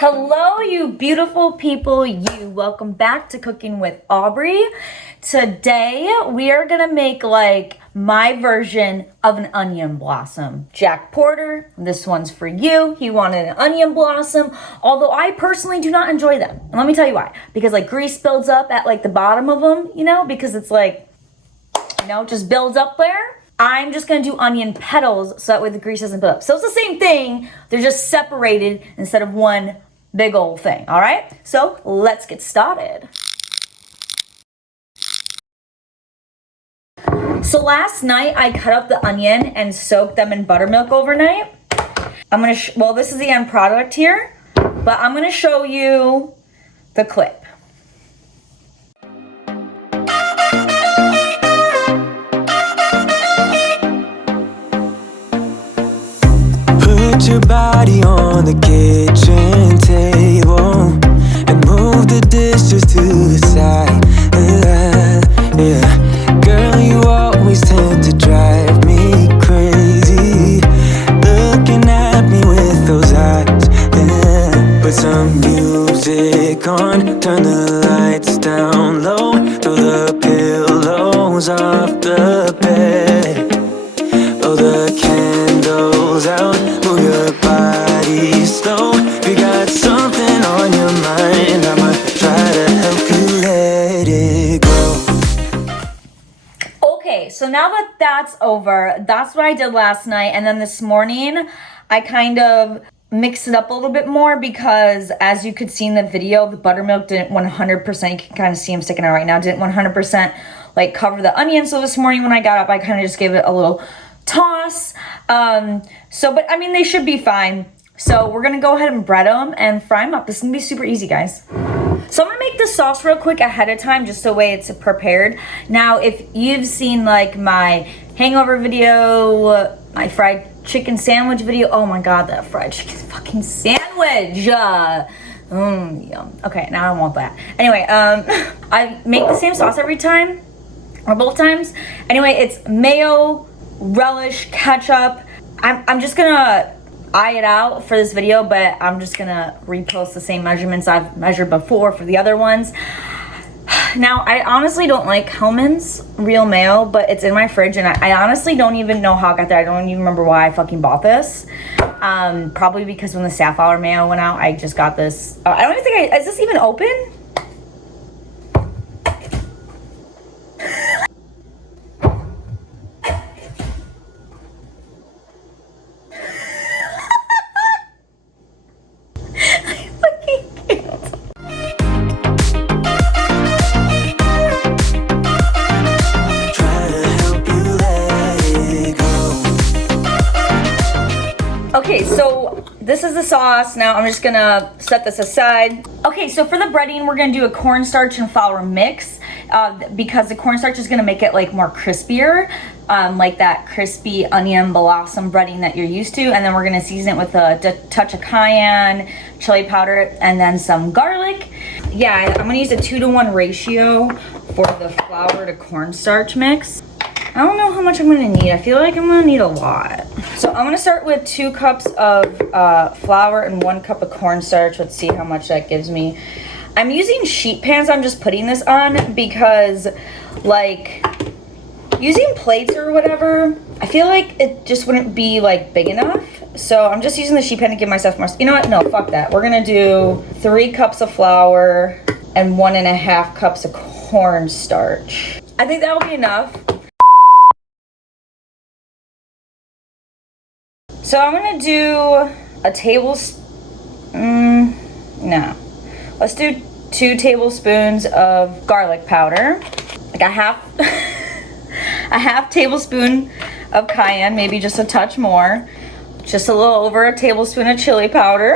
Hello, you beautiful people. Welcome back to Cooking with Aubrey. Today, we are gonna make like my version of an onion blossom. Jack Porter, this one's for you. He wanted an onion blossom, although I personally do not enjoy them. And let me tell you why. Because like grease builds up at like the bottom of them, you know, because it's like, you know, just builds up there. I'm just gonna do onion petals so that way the grease doesn't build up. So it's the same thing, they're just separated instead of one big old thing, all right? So let's get started. So last night I cut up the onion and soaked them in buttermilk overnight. I'm gonna, well, this is the end product here, but I'm gonna show you the clip. Put your body on the kitchen table and move the dishes to the side. Yeah, girl, you always tend to drive me crazy, looking at me with those eyes. Yeah. Put some music on, turn the lights down low, throw the pillows off the bed, blow the candles out, move your body slow. You got something on your mind, I'ma try to help you let it go. Okay, so now that that's over, that's what I did last night. And then this morning, I kind of mixed it up a little bit more because as you could see in the video, the buttermilk didn't 100%, you can kind of see them sticking out right now, didn't 100% like cover the onion. So this morning when I got up, I kind of just gave it a little toss. But I mean, they should be fine. So we're gonna go ahead and bread them and fry them up. This is gonna be super easy, guys. So I'm gonna make the sauce real quick ahead of time, just so way it's prepared. Now, if you've seen like my hangover video, my fried chicken sandwich video, oh my God, that fried chicken fucking sandwich. Yum. Okay, now I don't want that. Anyway, I make the same sauce every time, or both times. Anyway, it's mayo, relish, ketchup. I'm just gonna eye it out for this video, but I'm just gonna repost the same measurements I've measured before for the other ones. Now, I honestly don't like Hellmann's real mayo, but it's in my fridge, and I honestly don't even know how I got there. I don't even remember why I fucking bought this. Probably because when the safflower mayo went out, I just got this. I don't even think is this even open? Okay, so this is the sauce. Now I'm just gonna set this aside. Okay, so for the breading, we're gonna do a cornstarch and flour mix because the cornstarch is gonna make it like more crispier, like that crispy onion blossom breading that you're used to. And then we're gonna season it with a touch of cayenne, chili powder, and then some garlic. Yeah, I'm gonna use a 2-to-1 ratio for the flour to cornstarch mix. I don't know how much I'm gonna need. I feel like I'm gonna need a lot. So I'm gonna start with 2 cups of flour and 1 cup of cornstarch. Let's see how much that gives me. I'm using sheet pans I'm just putting this on because like using plates or whatever, I feel like it just wouldn't be like big enough. So I'm just using the sheet pan to give myself more, you know what? No, fuck that. We're gonna do 3 cups of flour and 1.5 cups of cornstarch. I think that'll be enough. So I'm gonna do a tablespoon, no. Let's do 2 tablespoons of garlic powder, like a half tablespoon of cayenne, maybe just a touch more, just a little over a tablespoon of chili powder.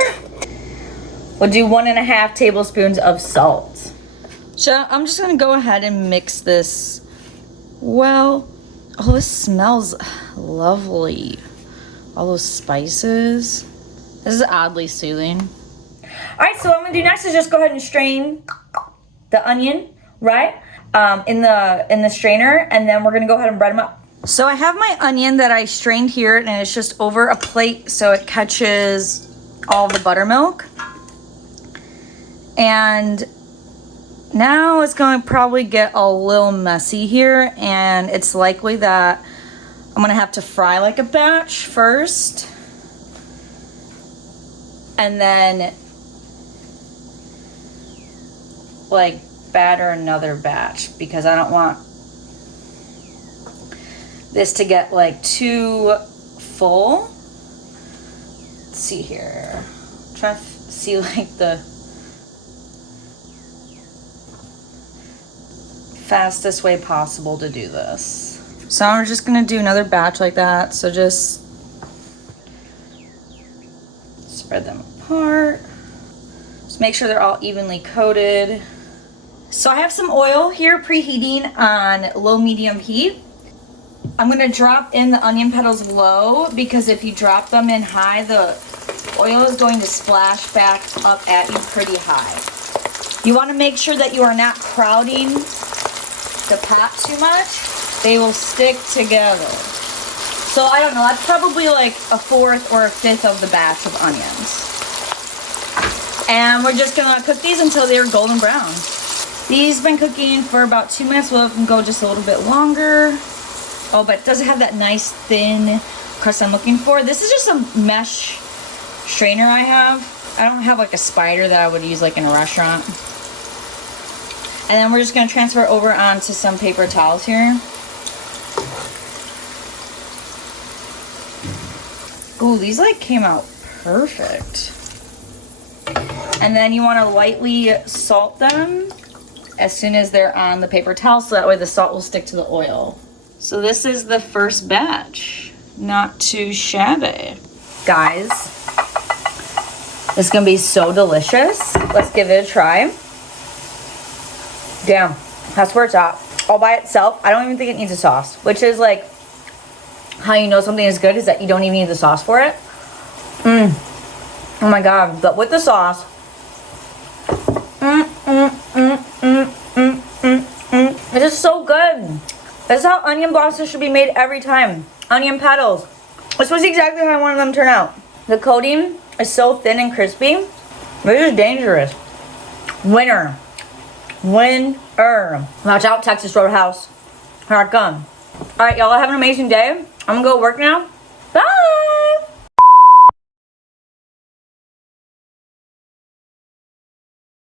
We'll do 1.5 tablespoons of salt. So I'm just gonna go ahead and mix this well. Oh, this smells lovely. All those spices. This is oddly soothing. All right, so what I'm gonna do next is just go ahead and strain the onion, right? In the strainer, and then we're gonna go ahead and bread them up. So I have my onion that I strained here, and it's just over a plate so it catches all the buttermilk. And now it's going to probably get a little messy here, and it's likely that I'm going to have to fry like a batch first. And then like batter another batch, because I don't want this to get like too full. Let's see here. Try to see like the fastest way possible to do this. So I'm just gonna do another batch like that. So just spread them apart. Just make sure they're all evenly coated. So I have some oil here preheating on low medium heat. I'm gonna drop in the onion petals low, because if you drop them in high, the oil is going to splash back up at you pretty high. You wanna make sure that you are not crowding the pot too much. They will stick together. So I don't know, that's probably like a fourth or a fifth of the batch of onions. And we're just gonna cook these until they're golden brown. These have been cooking for about 2 minutes. We'll let them go just a little bit longer. Oh, but it doesn't have that nice thin crust I'm looking for. This is just a mesh strainer I have. I don't have like a spider that I would use like in a restaurant. And then we're just gonna transfer it over onto some paper towels here. Ooh, these like came out perfect. And then you wanna lightly salt them as soon as they're on the paper towel, so that way the salt will stick to the oil. So this is the first batch. Not too shabby. Guys, this is gonna be so delicious. Let's give it a try. Damn, that's where it's at. All by itself, I don't even think it needs a sauce, which is like how you know something is good, is that you don't even need the sauce for it. Oh my God, but with the sauce, it is so good. This is how onion blossoms should be made every time. Onion petals. This was exactly how I wanted them to turn out. The coating is so thin and crispy. This is dangerous. Winner. Winner. Watch out, Texas Roadhouse. Here I come. All right, y'all have an amazing day. I'm gonna go work now.